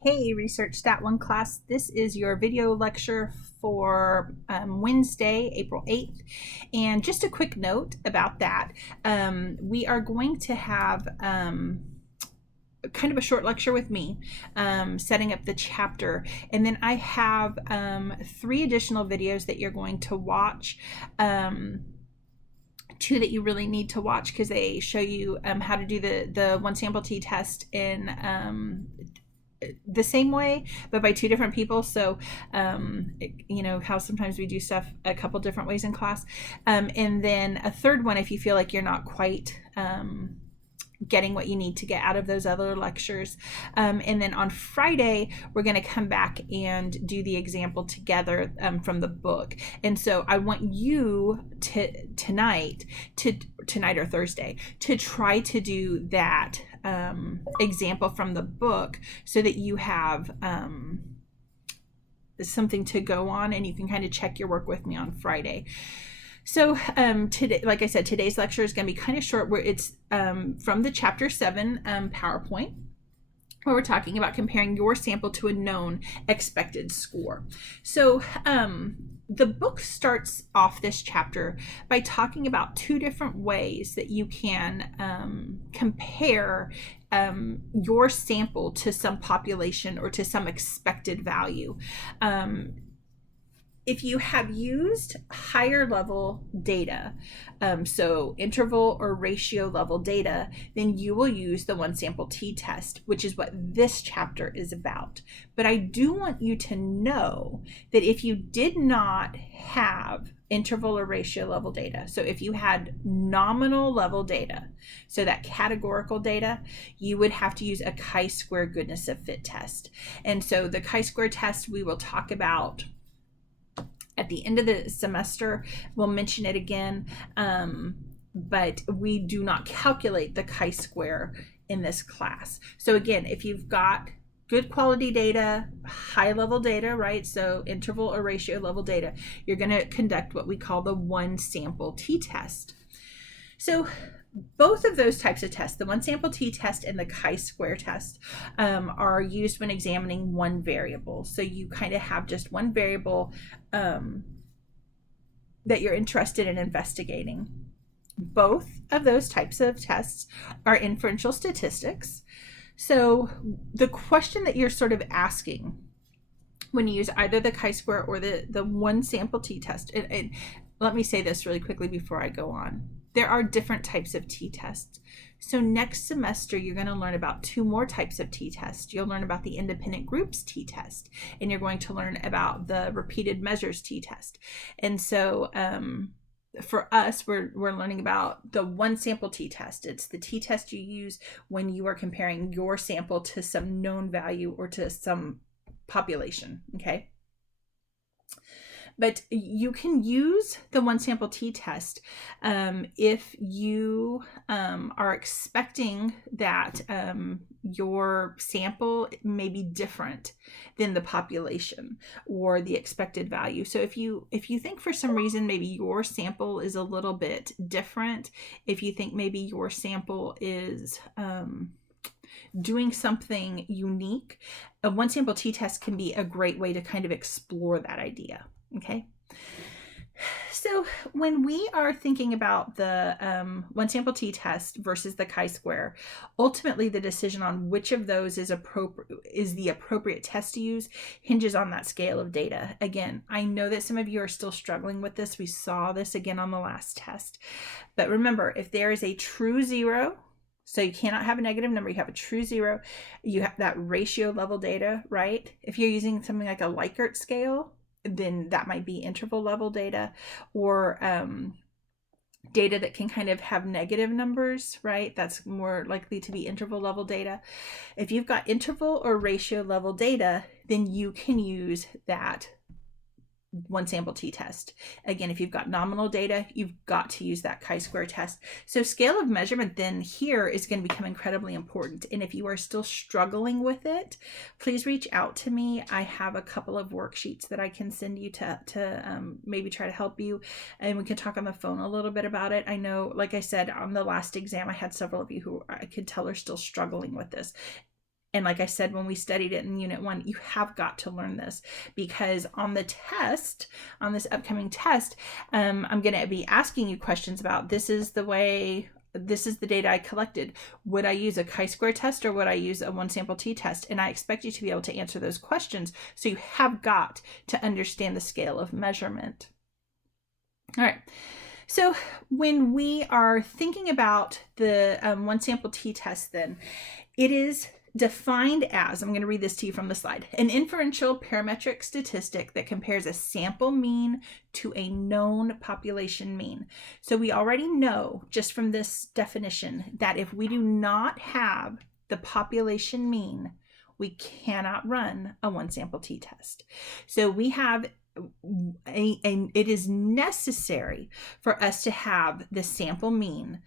Hey, Research Stat 1 class. This is your video lecture for Wednesday, April 8th. And just a quick note about that. We are going to have kind of a short lecture with me, setting up the chapter. And then I have 3 additional videos that you're going to watch. Two that you really need to watch because they show you how to do the one sample t-test in the same way but by 2 different people. So you know how sometimes we do stuff a couple different ways in class, and then a third one if you feel like you're not quite getting what you need to get out of those other lectures. And then on Friday, we're going to come back and do the example together from the book. And so I want you tonight or Thursday to try to do that example from the book so that you have something to go on and you can kind of check your work with me on Friday. So today, like I said, today's lecture is going to be kind of short, where it's from the Chapter 7 PowerPoint, where we're talking about comparing your sample to a known expected score. So the book starts off this chapter by talking about 2 different ways that you can compare your sample to some population or to some expected value. If you have used higher level data, so interval or ratio level data, then you will use the one sample t-test, which is what this chapter is about. But I do want you to know that if you did not have interval or ratio level data, so if you had nominal level data, so that categorical data, you would have to use a chi-square goodness of fit test. And so the chi-square test we will talk about at the end of the semester. We'll mention it again, but we do not calculate the chi-square in this class. So again, if you've got good quality data, high level data, right? So interval or ratio level data, you're going to conduct what we call the one sample t-test. So both of those types of tests, the one sample t-test and the chi-square test, are used when examining one variable. So you kind of have just one variable that you're interested in investigating. Both of those types of tests are inferential statistics. So the question that you're sort of asking when you use either the chi-square or the one sample t-test, and let me say this really quickly before I go on. There are different types of t-tests. So next semester, you're going to learn about 2 more types of t-tests. You'll learn about the independent groups t-test, and you're going to learn about the repeated measures t-test. And so for us, we're learning about the one sample t-test. It's the t-test you use when you are comparing your sample to some known value or to some population, okay? But you can use the one sample t-test if you are expecting that your sample may be different than the population or the expected value. So if you think for some reason maybe your sample is a little bit different, if you think maybe your sample is doing something unique, a one sample t-test can be a great way to kind of explore that idea. Okay, so when we are thinking about the one sample t-test versus the chi-square, ultimately the decision on which of those is the appropriate test to use hinges on that scale of data. Again, I know that some of you are still struggling with this. We saw this again on the last test. But remember, if there is a true 0, so you cannot have a negative number, you have a true 0, you have that ratio level data, right? If you're using something like a Likert scale, then that might be interval level data, or data that can kind of have negative numbers, right? That's more likely to be interval level data. If you've got interval or ratio level data, then you can use that one sample t-test. Again, if you've got nominal data, you've got to use that chi-square test. So scale of measurement then here is going to become incredibly important. And if you are still struggling with it, please reach out to me. I have a couple of worksheets that I can send you to maybe try to help you, and we can talk on the phone a little bit about it. I know, like I said, on the last exam, I had several of you who I could tell are still struggling with this. And like I said, when we studied it in Unit 1, you have got to learn this, because on the test, on this upcoming test, I'm going to be asking you questions about, this is the data I collected. Would I use a chi-square test or would I use a one sample t-test? And I expect you to be able to answer those questions. So you have got to understand the scale of measurement. All right. So when we are thinking about the one sample t-test, then it is defined as, I'm going to read this to you from the slide, an inferential parametric statistic that compares a sample mean to a known population mean. So we already know just from this definition that if we do not have the population mean, we cannot run a one sample t-test. So we have it is necessary for us to have the sample mean.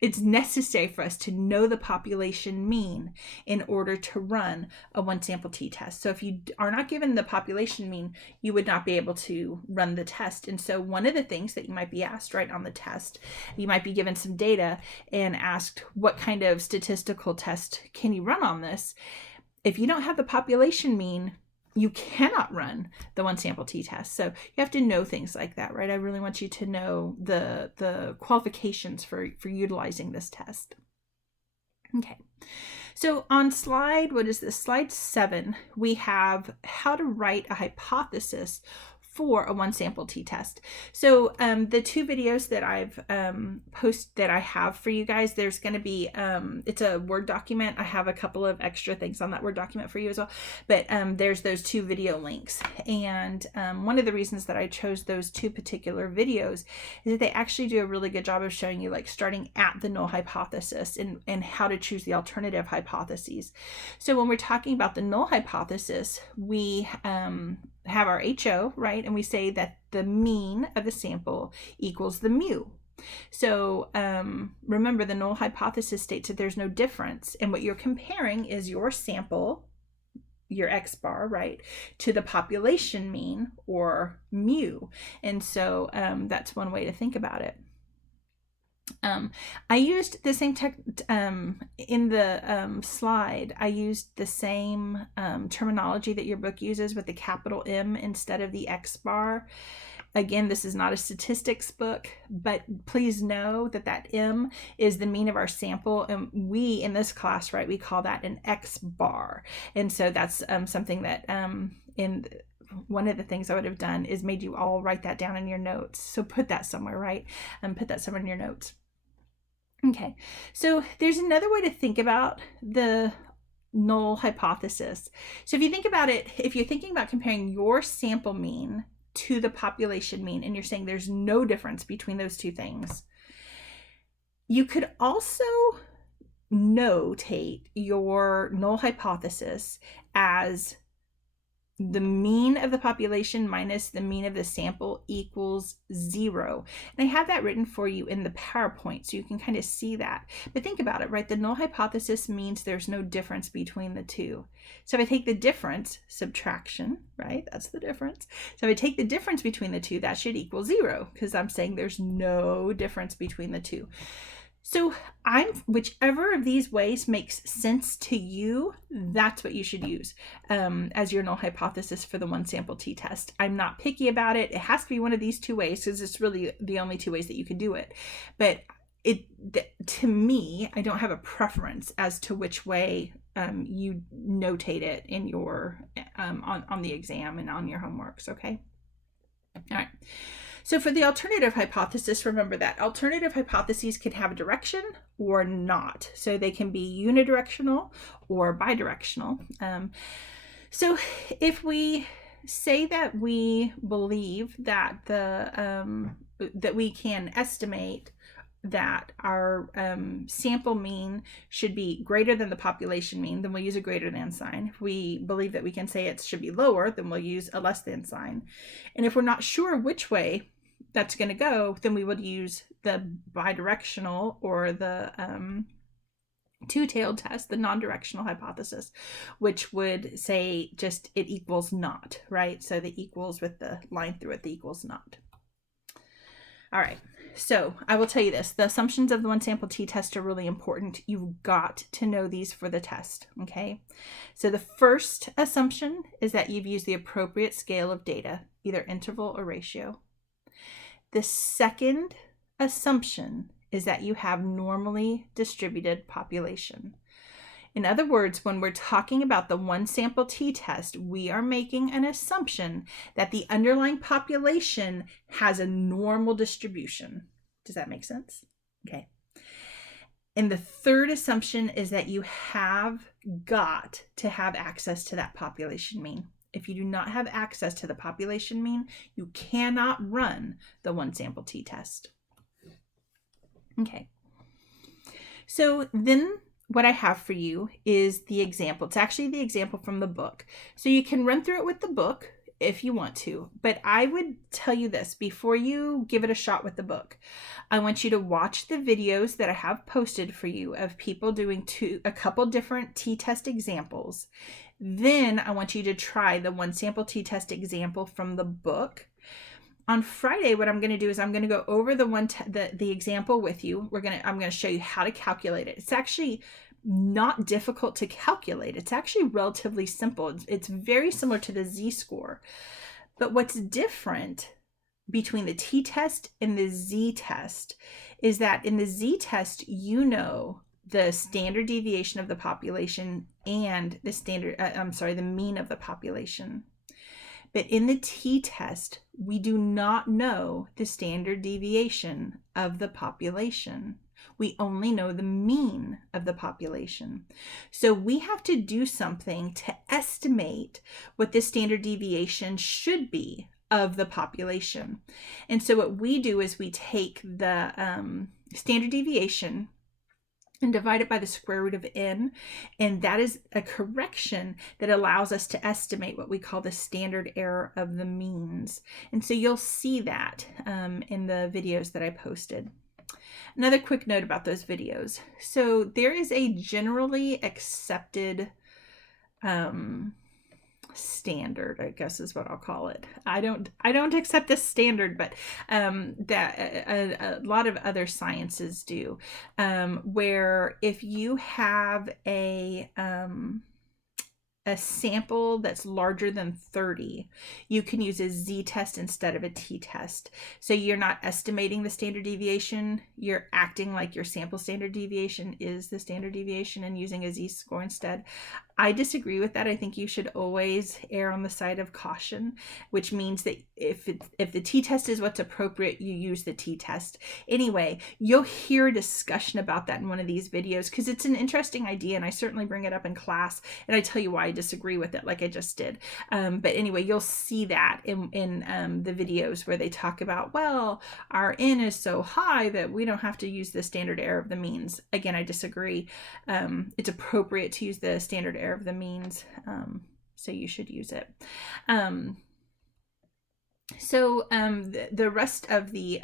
It's necessary for us to know the population mean in order to run a one sample t-test. So if you are not given the population mean, you would not be able to run the test. And so one of the things that you might be asked right on the test, you might be given some data and asked, what kind of statistical test can you run on this? If you don't have the population mean, you cannot run the one sample t-test. So you have to know things like that, right? I really want you to know the qualifications for utilizing this test. Okay. So on slide, what is this? Slide 7, we have how to write a hypothesis for a one sample t-test. So the 2 videos that I've that I have for you guys, there's going to be, it's a Word document. I have a couple of extra things on that Word document for you as well, but there's those 2 video links. And one of the reasons that I chose those 2 particular videos is that they actually do a really good job of showing you, like, starting at the null hypothesis and how to choose the alternative hypotheses. So when we're talking about the null hypothesis, we have our HO, right? And we say that the mean of the sample equals the mu. So remember, the null hypothesis states that there's no difference. And what you're comparing is your sample, your X bar, right, to the population mean, or mu. And so that's one way to think about it. I used the same in the slide. I used the same terminology that your book uses, with the capital M instead of the X bar. Again, this is not a statistics book, but please know that that M is the mean of our sample. And we, in this class, right, we call that an X bar. And so that's something that one of the things I would have done is made you all write that down in your notes. So put that somewhere, right? Put that somewhere in your notes. Okay, so there's another way to think about the null hypothesis. So if you think about it, if you're thinking about comparing your sample mean to the population mean, and you're saying there's no difference between those 2 things, you could also notate your null hypothesis as the mean of the population minus the mean of the sample equals 0. And I have that written for you in the PowerPoint so you can kind of see that. But think about it, right? The null hypothesis means there's no difference between the 2. So if I take the difference, subtraction, right? That's the difference. So if I take the difference between the 2, that should equal 0, because I'm saying there's no difference between the 2. So whichever of these ways makes sense to you, that's what you should use as your null hypothesis for the one sample t-test. I'm not picky about it. It has to be one of these 2 ways, because it's really the only 2 ways that you can do it. But to me, I don't have a preference as to which way you notate it in your on the exam and on your homeworks. Okay. All right. So for the alternative hypothesis, remember that alternative hypotheses can have a direction or not. So they can be unidirectional or bidirectional. So if we say that we believe that that we can estimate that our sample mean should be greater than the population mean, then we'll use a greater than sign. If we believe that we can say it should be lower, then we'll use a less than sign. And if we're not sure which way that's going to go, then we would use the bidirectional or the 2-tailed test, the non-directional hypothesis, which would say just it equals not, right? So the equals with the line through it, the equals not. All right. So I will tell you this, the assumptions of the one sample t-test are really important. You've got to know these for the test, okay? So the first assumption is that you've used the appropriate scale of data, either interval or ratio. The second assumption is that you have normally distributed population. In other words, when we're talking about the one sample t-test, we are making an assumption that the underlying population has a normal distribution. Does that make sense? Okay. And the third assumption is that you have got to have access to that population mean. If you do not have access to the population mean, you cannot run the one sample t-test. Okay. So then what I have for you is the example. It's actually the example from the book. So you can run through it with the book if you want to, but I would tell you this before you give it a shot with the book. I want you to watch the videos that I have posted for you of people doing a couple different t-test examples. Then I want you to try the one sample t-test example from the book. On Friday, what I'm going to do is I'm going to go over the example with you. I'm going to show you how to calculate it. It's actually not difficult to calculate. It's actually relatively simple. It's very similar to the Z-score. But what's different between the t-test and the z-test is that in the z-test, you know the standard deviation of the population and the mean of the population. But in the t-test, we do not know the standard deviation of the population. We only know the mean of the population. So we have to do something to estimate what the standard deviation should be of the population. And so what we do is we take the standard deviation and divide it by the square root of n, and that is a correction that allows us to estimate what we call the standard error of the means. And so you'll see that in the videos that I posted. Another quick note about those videos. So there is a generally accepted standard, I guess is what I'll call it. I don't accept this standard, but that a lot of other sciences do, where if you have a sample that's larger than 30, you can use a z-test instead of a t-test. So you're not estimating the standard deviation, you're acting like your sample standard deviation is the standard deviation and using a z-score instead. I disagree with that. I think you should always err on the side of caution, which means that if the t-test is what's appropriate, you use the t-test. Anyway, you'll hear a discussion about that in one of these videos because it's an interesting idea, and I certainly bring it up in class, and I tell you why I disagree with it like I just did. But anyway, you'll see that in the videos where they talk about, well, our n is so high that we don't have to use the standard error of the means. Again, I disagree. It's appropriate to use the standard error of the means, so you should use it. The rest of the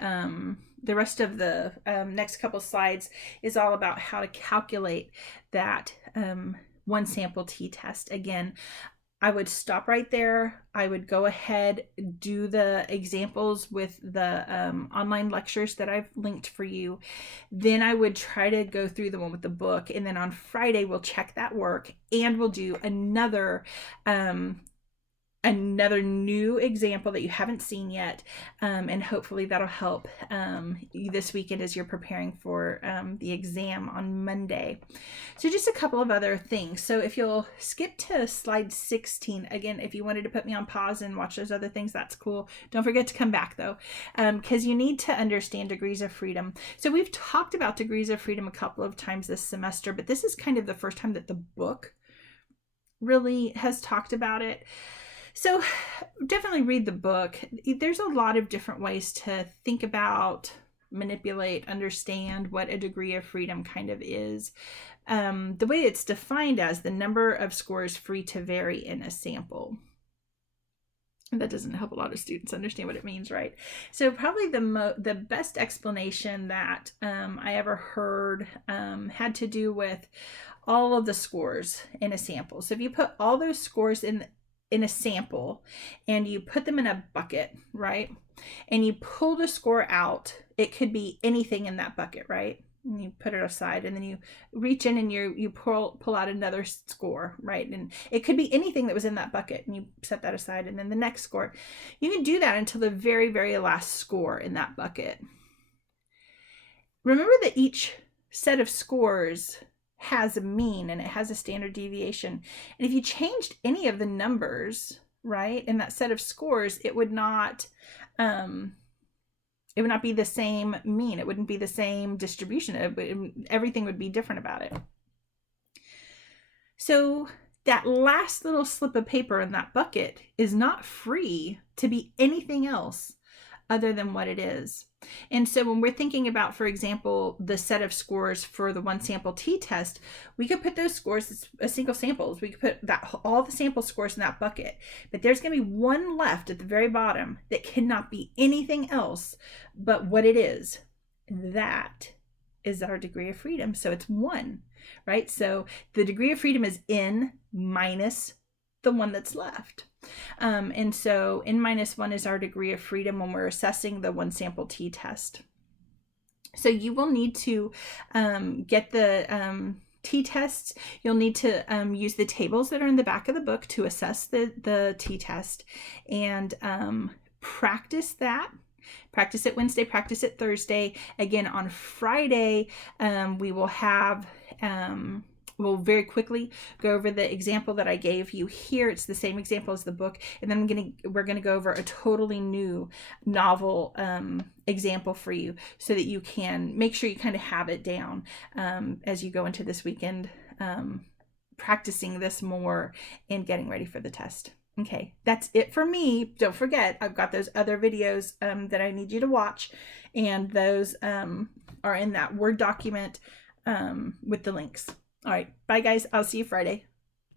next couple slides is all about how to calculate that one sample t-test. Again, I would stop right there. I would go ahead, do the examples with the online lectures that I've linked for you. Then I would try to go through the one with the book. And then on Friday, we'll check that work and we'll do another new example that you haven't seen yet, and hopefully that'll help you this weekend as you're preparing for the exam on Monday. So just a couple of other things. So if you'll skip to slide 16, again, if you wanted to put me on pause and watch those other things, that's cool. Don't forget to come back though, because you need to understand degrees of freedom. So we've talked about degrees of freedom a couple of times this semester, but this is kind of the first time that the book really has talked about it. So definitely read the book. There's a lot of different ways to think about, manipulate, understand what a degree of freedom kind of is. The way it's defined as the number of scores free to vary in a sample. That doesn't help a lot of students understand what it means, right? So probably the best explanation that I ever heard had to do with all of the scores in a sample. So if you put all those scores in in a sample and you put them in a bucket, right? And you pull the score out, it could be anything in that bucket, right? And you put it aside, and then you reach in and you pull out another score, right? And it could be anything that was in that bucket, and you set that aside, and then the next score. You can do that until the very, very last score in that bucket. Remember that each set of scores has a mean and it has a standard deviation. And if you changed any of the numbers, right, in that set of scores, it would not be the same mean. It wouldn't be the same distribution. Everything would be different about it. So that last little slip of paper in that bucket is not free to be anything else other than what it is. And so when we're thinking about, for example, the set of scores for the one sample t-test, we could put those scores as a single samples. We could put all the sample scores in that bucket, but there's going to be one left at the very bottom that cannot be anything else but what it is. That is our degree of freedom. So it's 1, right? So the degree of freedom is n minus the one that's left. And so n minus 1 is our degree of freedom when we're assessing the one sample t-test. So you will need to get the t-tests. You'll need to use the tables that are in the back of the book to assess the t-test, and practice that. Practice it Wednesday, practice it Thursday. Again, on Friday, we will have we'll very quickly go over the example that I gave you here. It's the same example as the book, and then we're gonna go over a totally new novel example for you, so that you can make sure you kind of have it down as you go into this weekend, practicing this more and getting ready for the test. Okay, that's it for me. Don't forget, I've got those other videos that I need you to watch, and those are in that Word document with the links. All right, bye guys. I'll see you Friday.